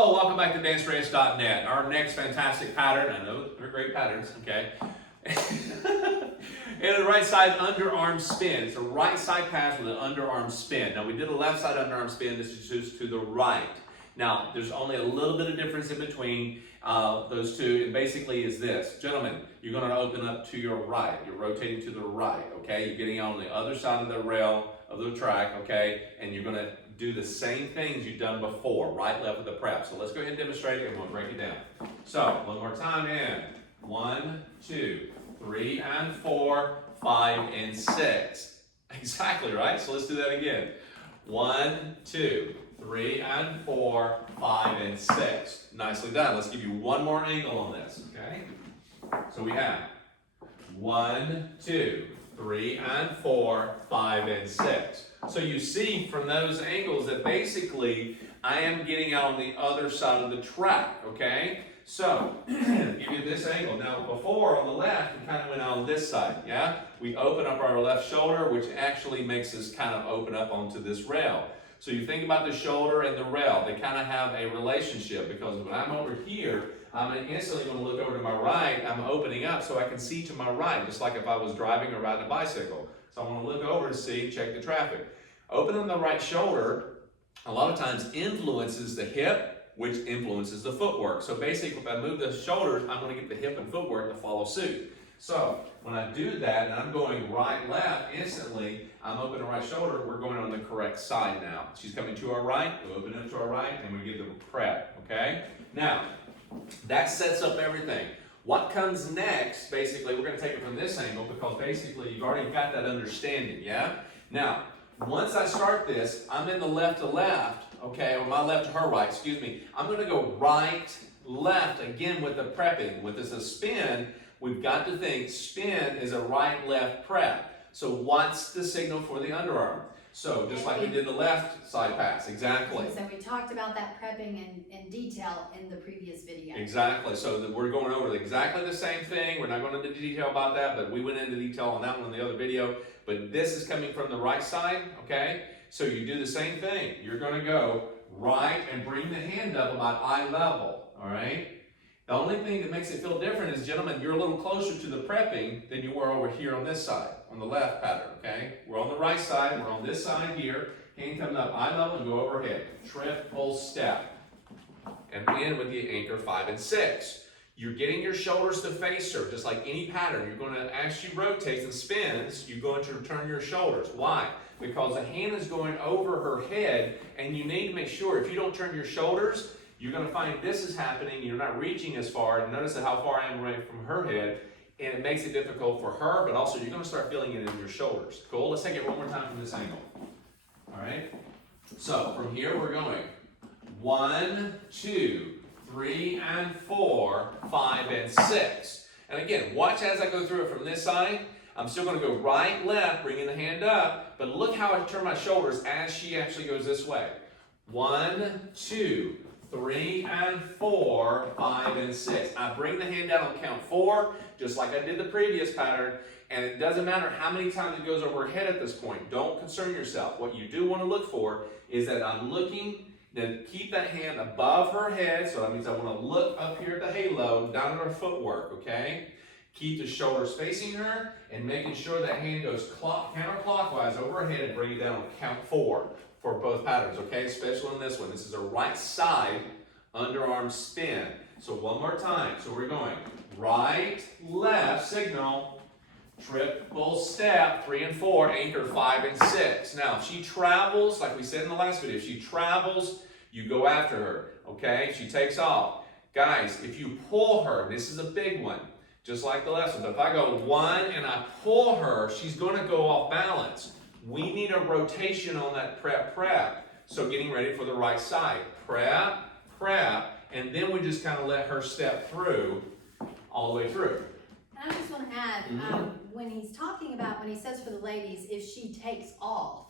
Hello, welcome back to DanceRanch.net. Our next fantastic pattern, I know they're great patterns, okay? And the right side underarm spin. It's a right side pass with an underarm spin. Now we did a left side underarm spin, this is just to the right. Now there's only a little bit of difference in between those two, and basically is this. Gentlemen, you're going to open up to your right. You're rotating to the right, okay? You're getting on the other side of the rail of the track, okay? And you're going to do the same things you've done before, right, left with the prep. So let's go ahead and demonstrate it and we'll break it down. So one more time in. 1, 2, 3, and 4, 5, and 6. Exactly, right? So let's do that again. 1, 2, 3, and 4, 5, and 6. Nicely done. Let's give you one more angle on this, okay? So we have 1, 2, 3, and 4, 5, and 6. So you see from those angles that basically I am getting out on the other side of the track, okay? So, give you this angle. Now before on the left, we kind of went out on this side, yeah? We open up our left shoulder, which actually makes us kind of open up onto this rail. So you think about the shoulder and the rail, they kind of have a relationship because when I'm over here, I'm instantly going to look over to my right, I'm opening up so I can see to my right, just like if I was driving or riding a bicycle. So I want to look over to see, check the traffic. Opening the right shoulder, a lot of times influences the hip, which influences the footwork. So basically, if I move the shoulders, I'm going to get the hip and footwork to follow suit. So when I do that and I'm going right, left, instantly, I'm opening the right shoulder, we're going on the correct side now. She's coming to our right, we open up to our right, and we get the prep, okay? Now, that sets up everything. What comes next, basically, we're going to take it from this angle because basically you've already got that understanding, yeah? Now, once I start this, I'm in the left to left, okay, or my left to her right, excuse me. I'm going to go right, left, again with the prepping. With this a spin, we've got to think spin is a right, left prep. So what's the signal for the underarm? So just like we did the left side pass, exactly. So we talked about that prepping in detail in the previous video. Exactly, so we're going over exactly the same thing. We're not going into detail about that, but we went into detail on that one in the other video. But this is coming from the right side, okay? So you do the same thing. You're going to go right and bring the hand up about eye level, all right? The only thing that makes it feel different is, gentlemen, you're a little closer to the prepping than you were over here on this side, on the left pattern, okay? We're on the right side, we're on this side here. Hand comes up eye level and go overhead. Triple step. And end with the anchor 5 and 6. You're getting your shoulders to face her, just like any pattern. You're going to, as she rotates and spins, you're going to turn your shoulders. Why? Because the hand is going over her head, and you need to make sure if you don't turn your shoulders, you're going to find this is happening, you're not reaching as far. Notice how far I am right from her head, and it makes it difficult for her, but also you're going to start feeling it in your shoulders. Cool? Let's take it one more time from this angle. All right? So from here we're going 1, 2, 3, and 4, 5, and 6. And again, watch as I go through it from this side. I'm still going to go right, left, bringing the hand up, but look how I turn my shoulders as she actually goes this way. 1, 2, 3, and 4, 5, and 6. I bring the hand down on count 4, just like I did the previous pattern, and it doesn't matter how many times it goes over her head at this point. Don't concern yourself. What you do want to look for is that I'm looking to keep that hand above her head, so that means I want to look up here at the halo, down at her footwork, okay? Keep the shoulders facing her, and making sure that hand goes counterclockwise over her head and bring it down on count 4 for both patterns, okay? Especially on this one. This is a right side underarm spin. So one more time. So we're going right, left, signal, triple step, 3 and 4, anchor 5 and 6. Now, if she travels, like we said in the last video, if she travels, you go after her, okay? She takes off. Guys, if you pull her, this is a big one, just like the last one. But if I go 1 and I pull her, she's going to go off balance. We need a rotation on that prep. So getting ready for the right side. Prep, and then we just kind of let her step through all the way through. And I just want to add, when he's talking about, when he says for the ladies, if she takes off,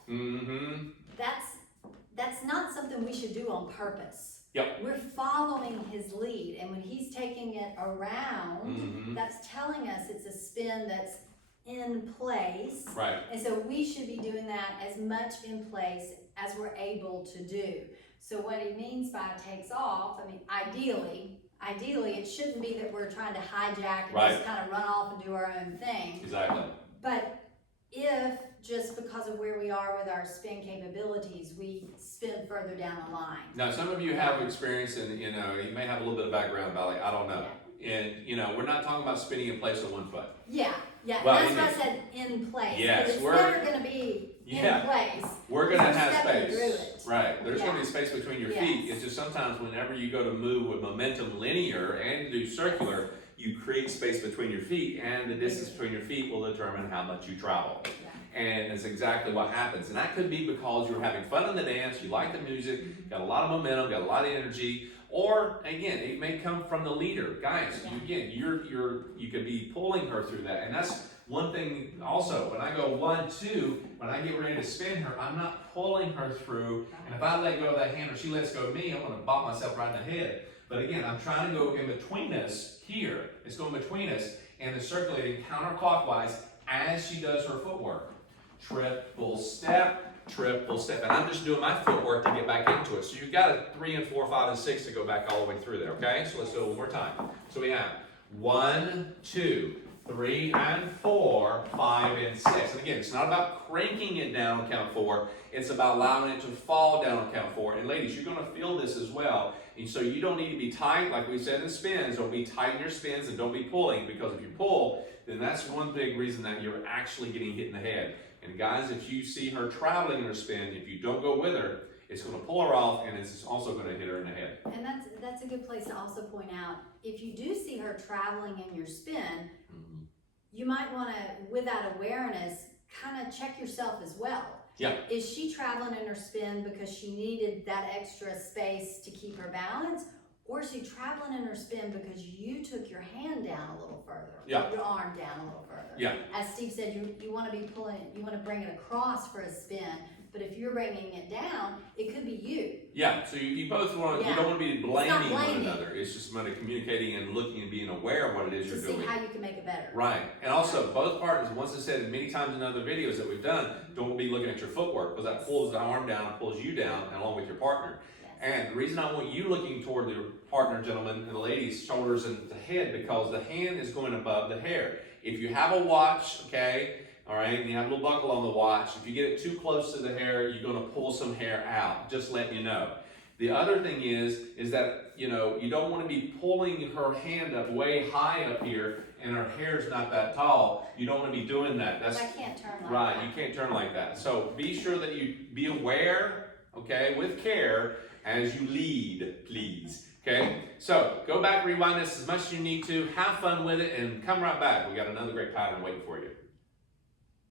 that's not something we should do on purpose. Yep. We're following his lead, and when he's taking it around, that's telling us it's a spin that's in place. Right. And so we should be doing that as much in place as we're able to do. So what he means by takes off, I mean, ideally, it shouldn't be that we're trying to hijack and Right. just kind of run off and do our own thing. Exactly. But if, just because of where we are with our spin capabilities, we spin further down the line. Now, some of you have experience and, you know, you may have a little bit of background ballet, I don't know. And, you know, we're not talking about spinning in place on one foot. Yeah, Well, that's why I said in place. Yes, but it's we're- never gonna be in place. We're gonna We're have stepping space. through it. Right, there's gonna be space between your Yes. feet. It's just sometimes whenever you go to move with momentum linear and do circular, you create space between your feet, and the distance between your feet will determine how much you travel. And that's exactly what happens. And that could be because you're having fun in the dance, you like the music, got a lot of momentum, got a lot of energy, or again, it may come from the leader. Guys, you could be pulling her through that. And that's one thing also, when I go 1, 2, when I get ready to spin her, I'm not pulling her through. And if I let go of that hand or she lets go of me, I'm gonna bop myself right in the head. But again, I'm trying to go in between us here. It's going between us and it's circulating counterclockwise as she does her footwork. Triple step, and I'm just doing my footwork to get back into it. So you've got a 3 and 4, 5 and 6 to go back all the way through there, okay? So let's do it one more time. So we have 1, 2, 3 and 4, 5 and 6. And again, it's not about cranking it down on count 4. It's about allowing it to fall down on count 4. And ladies, you're gonna feel this as well. And so you don't need to be tight, like we said in spins. Don't be tight in your spins and don't be pulling, because if you pull, then that's one big reason that you're actually getting hit in the head. And guys, if you see her traveling in her spin, if you don't go with her, it's going to pull her off, and it's also going to hit her in the head. And that's a good place to also point out, if you do see her traveling in your spin, you might want to, with that awareness, kind of check yourself as well. Yeah. Is she traveling in her spin because she needed that extra space to keep her balance? Or is she traveling in her spin because you took your hand down a little further? Yeah. Your arm down a little further? Yeah. As Steve said, you want to be pulling, you want to bring it across for a spin, but if you're bringing it down, it could be you. Yeah, so you both want to, you don't want to be blaming one another. It's just about communicating and looking and being aware of what it is you're doing. To see how you can make it better. Right, and also both partners, once I said many times in other videos that we've done, don't be looking at your footwork, because that pulls the arm down and pulls you down along with your partner. And the reason I want you looking toward your partner, gentlemen, and the ladies' shoulders and the head, because the hand is going above the hair. If you have a watch, okay, all right, and you have a little buckle on the watch, if you get it too close to the hair, you're going to pull some hair out, just letting you know. The other thing is that, you know, you don't want to be pulling her hand up way high up here, and her hair's not that tall. You don't want to be doing that. That's, I can't turn like right, that. You can't turn like that. So be sure that you be aware, okay, with care, as you lead, please. Okay, so go back, rewind this as much as you need to, have fun with it, and come right back. We got another great pattern waiting for you.